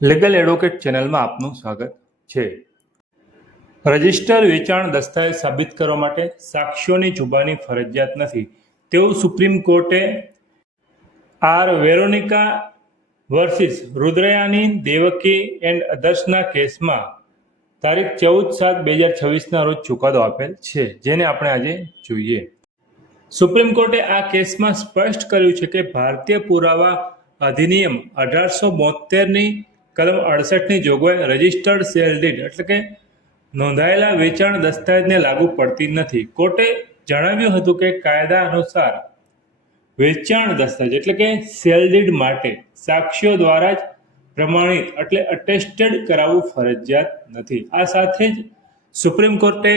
Legal advocate ચેનલમાં આપનું સ્વાગત છે. રજિસ્ટર વેચાણ દસ્તાવેજ સાબિત કરવા માટે સાક્ષીઓની જુબાની ફરજિયાત નથી તેવું સુપ્રીમ કોર્ટે આર વેરોનિકા વર્સિસ રુદ્રયાની દેવકી એન્ડ અધર્સના કેસમાં તારીખ 14/7/2026 રોજ ચુકાદો આપેલ છે, જેને આપણે આજે જોઈએ. સુપ્રીમ કોર્ટે આ કેસમાં સ્પષ્ટ કર્યું છે કે ભારતીય પુરાવા અધિનિયમ 1872ની કલમ 68ની જોગવાઈ રજિસ્ટર્ડ સેલ ડીડ એટલે કે નોંધાયેલા વેચાણ દસ્તાવેજને લાગુ પડતી નથી. કોર્ટે જણાવ્યું હતું કે કાયદા અનુસાર વેચાણ દસ્તાવેજ એટલે કે સેલ ડીડ માટે સાક્ષીઓ દ્વારા જ પ્રમાણિત એટલે અટેસ્ટેડ કરાવવું ફરજિયાત નથી. આ સાથે જ સુપ્રીમ કોર્ટે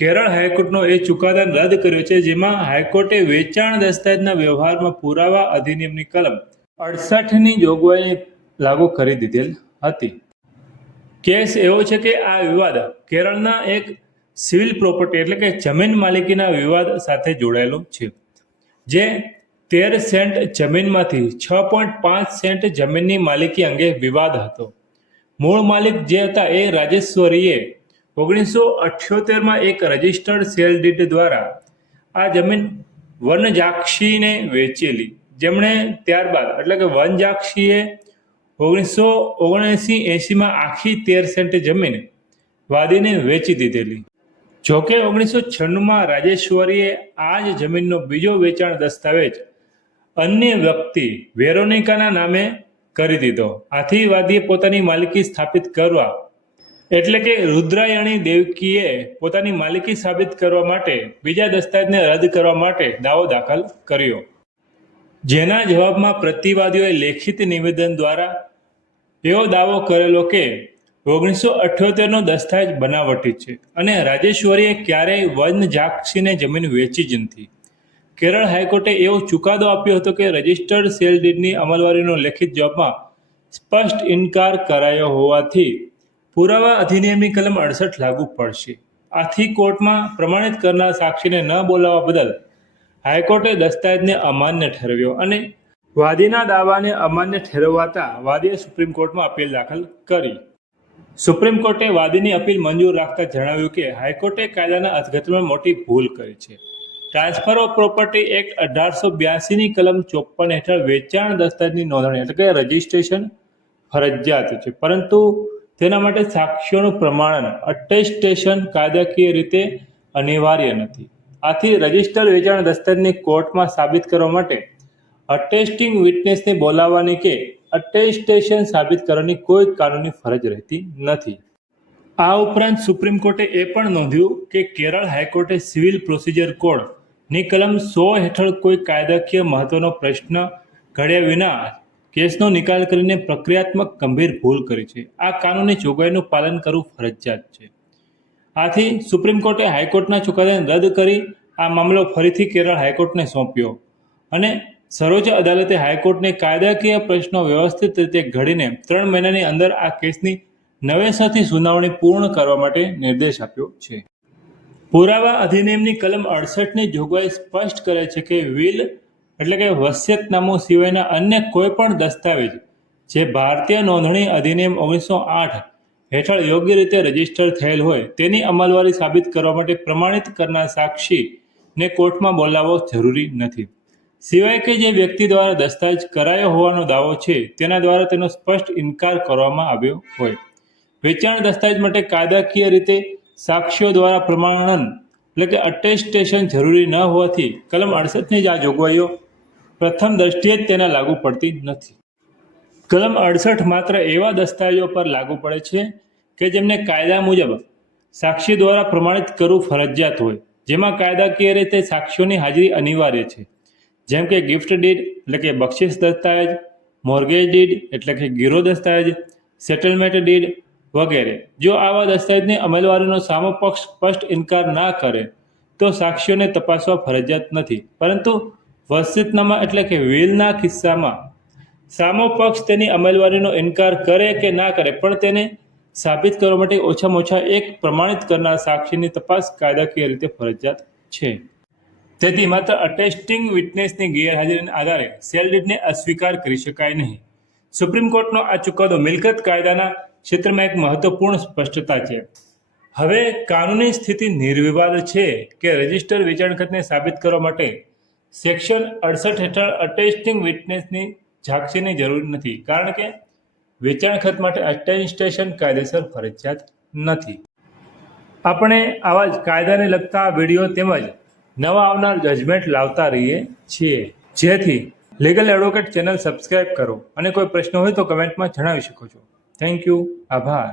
કેરળ હાઈકોર્ટનો એ ચુકાદાને રદ કર્યો છે, જેમાં હાઈકોર્ટે વેચાણ દસ્તાવેજના વ્યવહારમાં પુરાવા અધિનિયમની કલમ 68ની જોગવાઈને લાગુ કરી દીધેલ હતી. કેસ એવો છે કે આ વિવાદ કેરળના એક સિવિલ પ્રોપર્ટી એટલે કે જમીન માલિકીના વિવાદ સાથે જોડાયેલો છે, જે 13 સેન્ટ જમીનમાંથી 6.5 સેન્ટ જમીનની માલિકી અંગે વિવાદ હતો. મૂળ માલિક જે હતા એ રાજેશ્વરીએ 1978માં એક રજિસ્ટર્ડ સેલ ડીડ દ્વારા આ જમીન વનજાક્ષીને વેચેલી, જેમણે ત્યારબાદ એટલે કે વનજાક્ષીએ 1979-80માં આખી 13 સેન્ટ જમીન વાદીને વેચી દીધેલી. જોકે 1996માં રાજેશ્વરીએ આ જ જમીનનો બીજો વેચાણ દસ્તાવેજ અન્ય વ્યક્તિ વેરોનિકાના નામે કરી દીધો. આથી વાદીએ પોતાની માલિકી સ્થાપિત કરવા એટલે કે રુદ્રાયણી દેવકીએ પોતાની માલિકી સાબિત કરવા માટે બીજા દસ્તાવેજને રદ કરવા માટે દાવો દાખલ કર્યો, જેના જવાબમાં પ્રતિવાદીઓએ લેખિત નિવેદન દ્વારા એવો દાવો કરેલો કે 1978નો દસ્તાવેજ બનાવટી છે અને રાજેશ્વરીએ ક્યારેય વનજાક્ષીને જમીન વેચી જ નથી. કેરળ હાઈકોર્ટે એવો ચુકાદો આપ્યો હતો કે રજિસ્ટર્ડ સેલ ડીડની અમલવારીનો લેખિત જવાબમાં સ્પષ્ટ ઇનકાર કરાયો હોવાથી પુરાવા અધિનિયમની કલમ 68 લાગુ પડશે. આથી કોર્ટમાં પ્રમાણિત કરનાર સાક્ષીને ન બોલાવવા બદલ હાઈકોર્ટે દસ્તાવેજને અમાન્ય ઠેરવ્યો અને વાદીના દાવાને અમાન્ય ઠેરવાતા વાદીએ સુપ્રીમ કોર્ટમાં અપીલ દાખલ કરી. સુપ્રીમ કોર્ટે વાદીની અપીલ મંજૂર રાખતા જણાવ્યું કે હાઈકોર્ટે કાયદાના અર્થઘટનમાં મોટી ભૂલ કરી છે. ટ્રાન્સફર ઓફ પ્રોપર્ટી એક્ટ 1882ની કલમ 54 હેઠળ વેચાણ દસ્તાવેજની નોંધણી એટલે કે રજિસ્ટ્રેશન ફરજિયાત છે, પરંતુ તેના માટે સાક્ષીઓનું પ્રમાણન અટેસ્ટેશન કાયદાકીય રીતે અનિવાર્ય નથી. આથી રજિસ્ટર વેચાણ દસ્તાવેજને કોર્ટમાં સાબિત કરવા માટે અટેસ્ટિંગ વિટનેસને બોલાવવાની કે અટેસ્ટેશન સાબિત કરવાની કોઈ કાનૂની ફરજ રહેતી નથી. આ ઉપરાંત સુપ્રીમ કોર્ટે એ પણ નોંધ્યું કે કેરળ હાઈકોર્ટે સિવિલ પ્રોસિજર કોડની કલમ 100 હેઠળ કોઈ કાયદાકીય મહત્વનો પ્રશ્ન ઘડ્યા વિના કેસનો નિકાલ કરીને પ્રક્રિયાત્મક ગંભીર ભૂલ કરી છે. આ કાનૂની જોગવાઈનું પાલન કરવું ફરજિયાત છે. આથી સુપ્રીમ કોર્ટે હાઈકોર્ટના ચુકાદાને રદ કરી આ મામલો ફરીથી કેરળ હાઈકોર્ટને સોંપ્યો અને સર્વોચ્ચ અદાલતે હાઈકોર્ટને કાયદાકીય પ્રશ્નો વ્યવસ્થિત રીતે ઘડીને 3 મહિનાની અંદર આ કેસની નવેસરથી સુનાવણી પૂર્ણ કરવા માટે નિર્દેશ આપ્યો છે. પુરાવા અધિનિયમની કલમ 68ની જોગવાઈ સ્પષ્ટ કરે છે કે વિલ એટલે કે વસિયતનામું સિવાયના અન્ય કોઈ પણ દસ્તાવેજ જે ભારતીય નોંધણી અધિનિયમ 1908 હેઠળ યોગ્ય રીતે રજીસ્ટર થયેલ હોય તેની અમલવારી સાબિત કરવા માટે પ્રમાણિત કરનાર સાક્ષીને કોર્ટમાં બોલાવવો જરૂરી નથી. સિવાય કે જે વ્યક્તિ દ્વારા દસ્તાવેજ કરાયો હોવાનો દાવો છે તેના દ્વારા તેનો સ્પષ્ટ ઇનકાર કરવામાં આવ્યો હોય. વેચાણ દસ્તાવેજ માટે કાયદાકીય રીતે સાક્ષીઓ દ્વારા પ્રમાણન એટલે કે અટેસ્ટેશન જરૂરી ન હોવાથી કલમ 68ની જ આ જોગવાઈઓ પ્રથમ દ્રષ્ટિએ જ તેના લાગુ પડતી નથી. કલમ 68 માત્ર એવા દસ્તાવેજો પર લાગુ પડે છે કે જેમને કાયદા મુજબ સાક્ષી દ્વારા પ્રમાણિત કરવું ફરજિયાત હોય, જેમાં કાયદાકીય રીતે સાક્ષીઓની હાજરી અનિવાર્ય છે, જેમ કે ગિફ્ટ ડીડ એટલે કે બક્ષિસ દસ્તાવેજ, મોર્ગેજ ડીડ એટલે કે ગીરો દસ્તાવેજ, સેટલમેન્ટ ડીડ વગેરે. જો આવા દસ્તાવેજની અમલવારીનો સામો પક્ષ સ્પષ્ટ ઇનકાર ના કરે તો સાક્ષીઓને તપાસવા ફરજિયાત નથી, પરંતુ વસિયતનામા એટલે કે વિલના કિસ્સામાં સામો પક્ષ તેની અમલવારીનો ઇનકાર કરે કે ના કરે પણ તેને સાબિત કરવા માટે ઓછામાં ઓછા એક પ્રમાણિત કરનાર સાક્ષીની તપાસ કાયદાકીય રીતે ફરજિયાત છે. તેથી માત્ર અટેસ્ટિંગ વિટનેસની ગેરહાજરીના આધારે સેલ ડીડને અસ્વીકાર કરી શકાય નહીં. સુપ્રીમ કોર્ટનો આ ચુકાદો મિલકત કાયદાના ક્ષેત્રમાં એક મહત્વપૂર્ણ સ્પષ્ટતા છે. હવે કાનૂની સ્થિતિ નિર્વિવાદ છે કે રજિસ્ટર વેચાણ ખતને સાબિત કરવા માટે સેક્શન 68 હેઠળ અટેસ્ટિંગ વિટનેસની સાક્ષીની જરૂર નથી, કારણ કે વેચાણ ખત માટે અટેસ્ટેશન કાયદેસર ફરજિયાત નથી. આપણે આવા જ કાયદાને લગતા વિડીયો તેમજ નવા આવનાર જજમેન્ટ લાવતા રહીએ છીએ. જેથી લીગલ એડવોકેટ ચેનલ સબસ્ક્રાઇબ કરો અને કોઈ પ્રશ્ન હોય તો કમેન્ટમાં જણાવી શકો છો. Thank you. આભાર.